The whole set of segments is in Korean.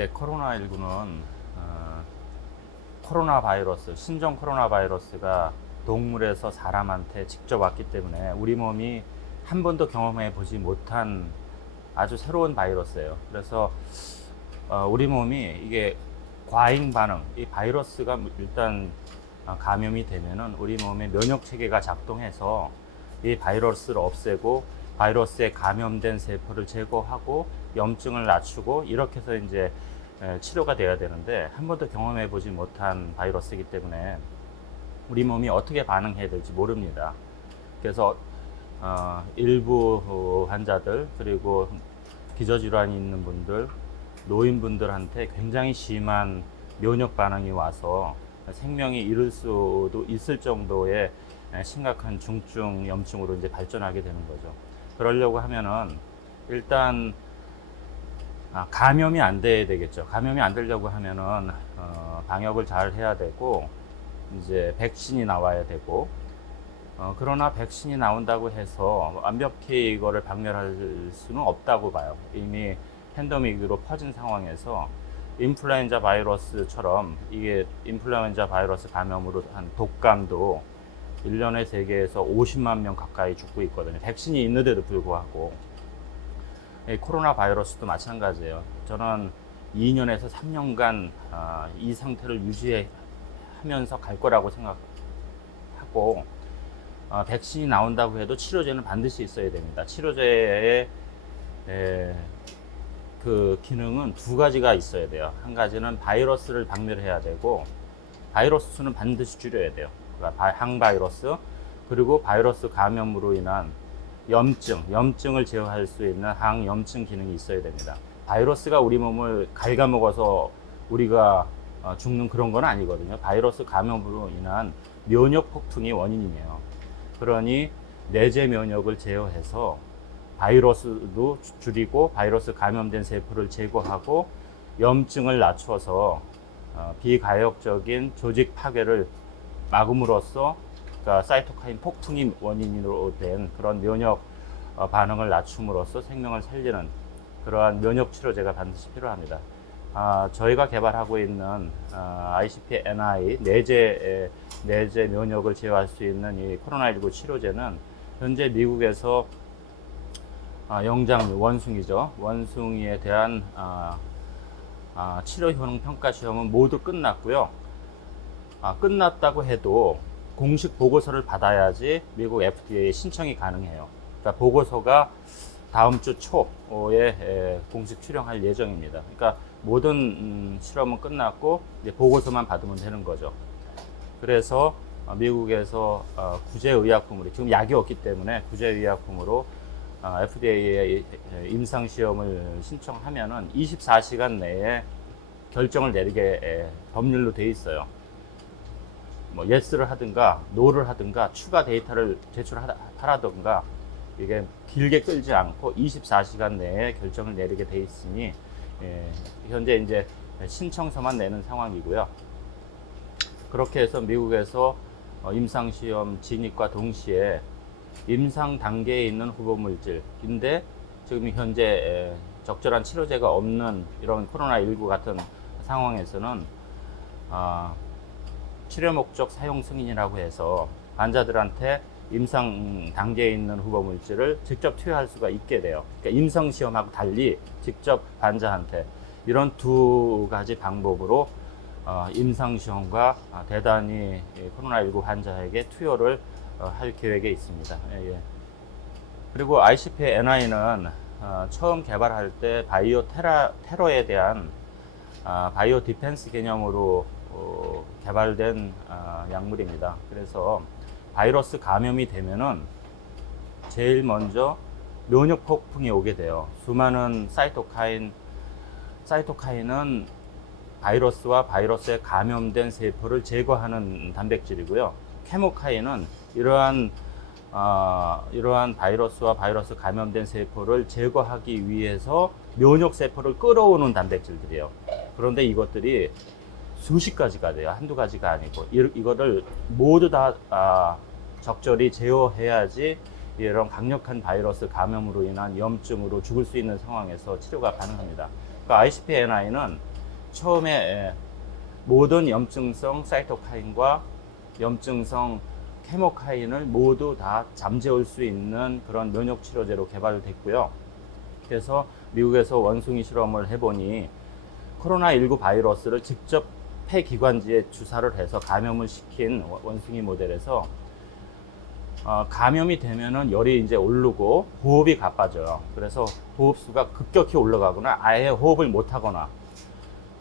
예, 코로나19는 코로나 바이러스, 신종 코로나 바이러스가 동물에서 사람한테 직접 왔기 때문에 우리 몸이 한 번도 경험해 보지 못한 아주 새로운 바이러스예요. 그래서 우리 몸이 이게 과잉 반응, 이 바이러스가 일단 감염이 되면은 우리 몸의 면역 체계가 작동해서 이 바이러스를 없애고 바이러스에 감염된 세포를 제거하고 염증을 낮추고 이렇게 해서 이제 치료가 돼야 되는데 한 번도 경험해 보지 못한 바이러스이기 때문에 우리 몸이 어떻게 반응해야 될지 모릅니다. 그래서 일부 환자들 그리고 기저질환이 있는 분들, 노인분들한테 굉장히 심한 면역 반응이 와서 생명이 잃을 수도 있을 정도의 심각한 중증 염증으로 이제 발전하게 되는 거죠. 그러려고 하면은 일단 감염이 안 돼야 되겠죠. 감염이 안 되려고 하면은 방역을 잘 해야 되고 이제 백신이 나와야 되고 그러나 백신이 나온다고 해서 완벽히 이거를 박멸할 수는 없다고 봐요. 이미 팬데믹으로 퍼진 상황에서 인플루엔자 바이러스처럼 이게 인플루엔자 바이러스 감염으로 한 독감도 1년에 세계에서 50만 명 가까이 죽고 있거든요. 백신이 있는데도 불구하고. 코로나 바이러스도 마찬가지예요. 저는 2년에서 3년간 이 상태를 유지하면서 갈 거라고 생각하고 백신이 나온다고 해도 치료제는 반드시 있어야 됩니다. 치료제의 그 기능은 두 가지가 있어야 돼요. 한 가지는 바이러스를 박멸해야 되고 바이러스 수는 반드시 줄여야 돼요. 그러니까 항바이러스 그리고 바이러스 감염으로 인한 염증을 제어할 수 있는 항염증 기능이 있어야 됩니다. 바이러스가 우리 몸을 갉아먹어서 우리가 죽는 그런 건 아니거든요. 바이러스 감염으로 인한 면역 폭풍이 원인이에요. 그러니 내재 면역을 제어해서 바이러스도 줄이고 바이러스 감염된 세포를 제거하고 염증을 낮춰서 비가역적인 조직 파괴를 막음으로써 그러니까 사이토카인 폭풍이 원인으로 된 그런 면역 반응을 낮춤으로써 생명을 살리는 그러한 면역 치료제가 반드시 필요합니다. 저희가 개발하고 있는 ICP-NI 내재 면역을 제어할 수 있는 이 코로나19 치료제는 현재 미국에서 영장 원숭이죠. 원숭이에 대한 치료 효능 평가 시험은 모두 끝났고요. 끝났다고 해도 공식 보고서를 받아야지 미국 FDA 신청이 가능해요. 그러니까 보고서가 다음 주 초에 공식 출영할 예정입니다. 그러니까 모든 실험은 끝났고 이제 보고서만 받으면 되는 거죠. 그래서 미국에서 구제의약품으로 지금 약이 없기 때문에 구제의약품으로 FDA에 임상시험을 신청하면은 24시간 내에 결정을 내리게 법률로 돼 있어요. 뭐 yes를 하든가 no를 하든가 추가 데이터를 제출하라든가 이게 길게 끌지 않고 24시간 내에 결정을 내리게 돼 있으니 현재 이제 신청서만 내는 상황이고요. 그렇게 해서 미국에서 임상시험 진입과 동시에 임상 단계에 있는 후보 물질인데 지금 현재 적절한 치료제가 없는 이런 코로나19 같은 상황에서는 치료 목적 사용 승인이라고 해서 환자들한테 임상 단계에 있는 후보 물질을 직접 투여할 수가 있게 돼요. 그러니까 임상 시험하고 달리 직접 환자한테 이런 두 가지 방법으로 임상 시험과 대단히 코로나19 환자에게 투여를 할 계획에 있습니다. 그리고 ICP-NI는 처음 개발할 때 바이오 테러에 대한 바이오 디펜스 개념으로 개발된 약물입니다. 그래서 바이러스 감염이 되면은 제일 먼저 면역 폭풍이 오게 돼요. 수많은 사이토카인은 바이러스와 바이러스에 감염된 세포를 제거하는 단백질이고요. 케모카인은 이러한 바이러스와 바이러스 감염된 세포를 제거하기 위해서 면역 세포를 끌어오는 단백질들이에요. 그런데 이것들이 수십 가지가 돼요. 한두 가지가 아니고 이거를 모두 다 적절히 제어해야지 이런 강력한 바이러스 감염으로 인한 염증으로 죽을 수 있는 상황에서 치료가 가능합니다. 그러니까 ICP-NI는 처음에 모든 염증성 사이토카인과 염증성 케모카인을 모두 다 잠재울 수 있는 그런 면역 치료제로 개발됐고요. 그래서 미국에서 원숭이 실험을 해보니 코로나19 바이러스를 직접 폐기관지에 주사를 해서 감염을 시킨 원숭이 모델에서 감염이 되면은 열이 이제 오르고 호흡이 가빠져요. 그래서 호흡수가 급격히 올라가거나 아예 호흡을 못 하거나,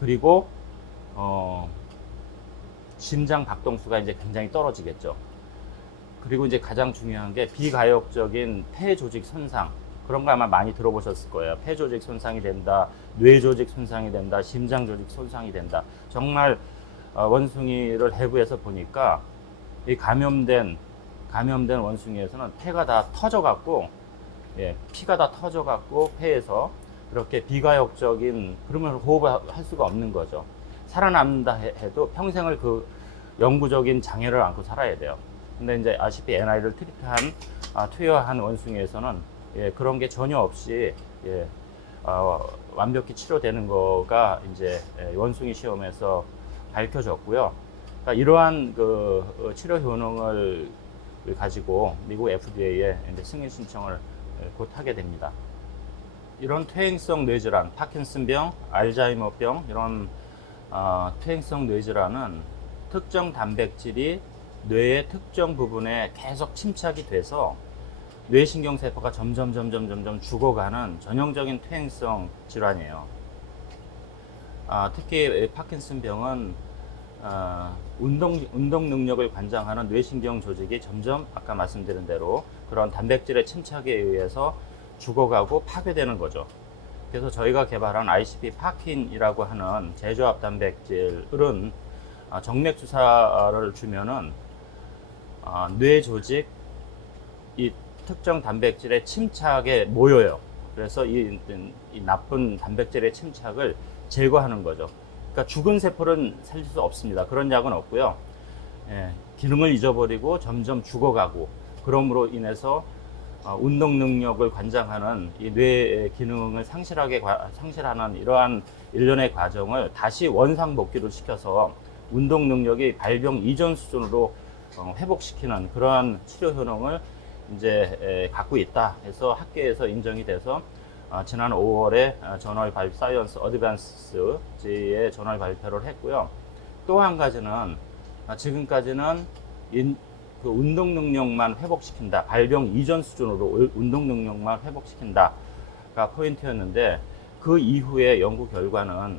그리고 심장 박동수가 이제 굉장히 떨어지겠죠. 그리고 이제 가장 중요한 게 비가역적인 폐 조직 손상, 그런 거 아마 많이 들어보셨을 거예요. 폐 조직 손상이 된다, 뇌 조직 손상이 된다, 심장 조직 손상이 된다. 정말 원숭이를 해부해서 보니까 이 감염된 원숭이에서는 폐가 다 터져갖고, 피가 다 터져갖고 폐에서 그렇게 비가역적인, 그러면 호흡을 할 수가 없는 거죠. 살아남는다 해도 평생을 그 영구적인 장애를 안고 살아야 돼요. 근데 이제 아시피 NI를 투여한 원숭이에서는 그런 게 전혀 없이 완벽히 치료되는 거가 이제 원숭이 시험에서 밝혀졌고요. 그러니까 이러한 그 치료 효능을 가지고 미국 FDA에 이제 승인 신청을 곧 하게 됩니다. 이런 퇴행성 뇌질환, 파킨슨병, 알츠하이머병, 이런 퇴행성 뇌질환은 특정 단백질이 뇌의 특정 부분에 계속 침착이 돼서 뇌신경세포가 점점 죽어가는 전형적인 퇴행성 질환이에요. 특히 파킨슨병은 운동 능력을 관장하는 뇌신경 조직이 점점 아까 말씀드린 대로 그런 단백질의 침착에 의해서 죽어가고 파괴되는 거죠. 그래서 저희가 개발한 ICP 파킨이라고 하는 제조합 단백질은 정맥 주사를 주면은 뇌 조직 이 특정 단백질의 침착에 모여요. 그래서 이 나쁜 단백질의 침착을 제거하는 거죠. 그러니까 죽은 세포는 살릴 수 없습니다. 그런 약은 없고요. 기능을 잊어버리고 점점 죽어가고, 그럼으로 인해서 운동 능력을 관장하는 이 뇌의 기능을 상실하는 이러한 일련의 과정을 다시 원상복귀를 시켜서 운동 능력이 발병 이전 수준으로 회복시키는 그러한 치료 효능을 이제 갖고 있다 해서 학계에서 인정이 돼서 지난 5월에 저널 사이언스 어드밴스지에 저널 발표를 했고요. 또 한 가지는 지금까지는 그 운동 능력만 회복시킨다, 발병 이전 수준으로 운동 능력만 회복시킨다가 포인트였는데, 그 이후의 연구 결과는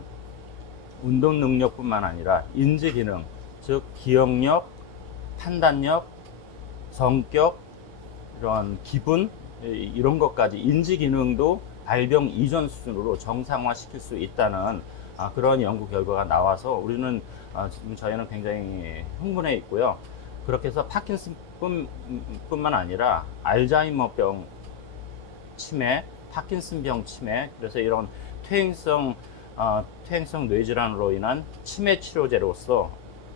운동 능력뿐만 아니라 인지 기능, 즉 기억력, 판단력, 성격, 이런 기분, 이런 것까지 인지 기능도 발병 이전 수준으로 정상화시킬 수 있다는 그런 연구 결과가 나와서 우리는 지금 저희는 굉장히 흥분해 있고요. 그렇게 해서 파킨슨뿐만 아니라 알츠하이머병 치매, 파킨슨병 치매, 그래서 이런 퇴행성 뇌질환으로 인한 치매 치료제로서,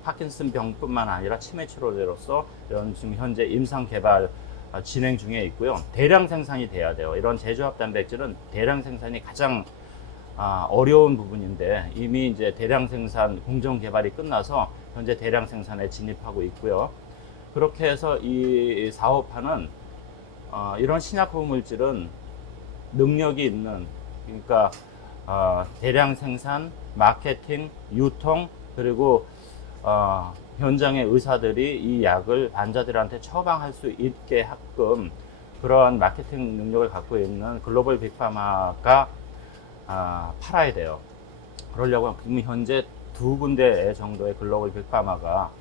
파킨슨병뿐만 아니라 치매 치료제로서 이런 지금 현재 임상 개발 진행 중에 있고요. 대량 생산이 돼야 돼요. 이런 제조합 단백질은 대량 생산이 가장 어려운 부분인데, 이미 이제 대량 생산 공정 개발이 끝나서 현재 대량 생산에 진입하고 있고요. 그렇게 해서 이 사업하는 이런 신약호 물질은 능력이 있는, 그러니까 대량 생산, 마케팅, 유통, 그리고 현장의 의사들이 이 약을 환자들한테 처방할 수 있게 하끔 그런 마케팅 능력을 갖고 있는 글로벌 빅파마가 팔아야 돼요. 그러려고 지금 현재 2군데 정도의 글로벌 빅파마가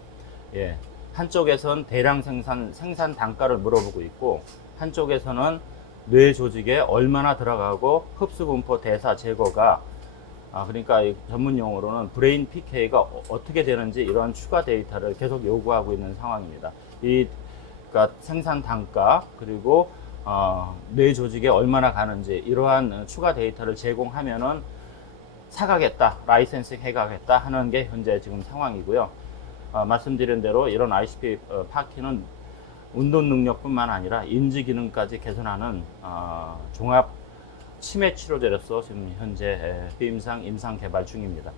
한쪽에선 대량 생산 단가를 물어보고 있고, 한쪽에서는 뇌 조직에 얼마나 들어가고 흡수 분포 대사 제거가 그러니까 전문 용어로는 브레인 PK가 어떻게 되는지 이런 추가 데이터를 계속 요구하고 있는 상황입니다. 그러니까 생산 단가, 그리고 뇌 조직에 얼마나 가는지 이러한 추가 데이터를 제공하면은 사가겠다, 라이센스 해가겠다 하는 게 현재 지금 상황이고요. 말씀드린 대로 이런 ICP 파키는 운동 능력뿐만 아니라 인지 기능까지 개선하는 종합 치매 치료제로서 지금 현재 임상 개발 중입니다.